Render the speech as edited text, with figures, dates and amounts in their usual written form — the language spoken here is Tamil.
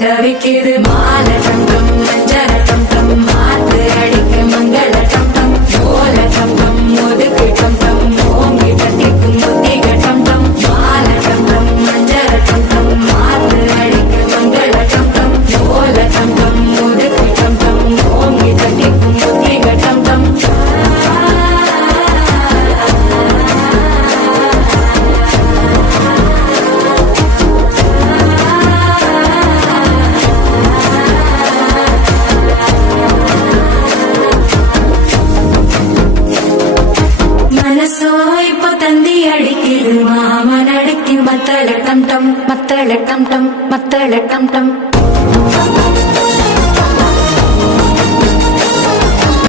தவிக்குது மால டம் டம் மஞ்சர டம் டம் மாத்து அடிக்க மங்கள டம் டம் ஓல டம் டம் ஒதுக்கு டம் டம் ஓங்கி தட்டிக்கும் முத்திக டம் டம் மால டம் டம் மஞ்சர டம் டம் மாத்து அடிக்க மங்கள டம் டம் ஓல டம் டம் ஒதுக்கு டம் டம் ஓங்கி தட்டிக்கும் முத்திக டம் டம் மனசோ இப்போ தந்தி அடிக்குது மாமன் அடிக்கு மத்தள டம் டம் மத்தள டம் டம் மத்தள டம் டம்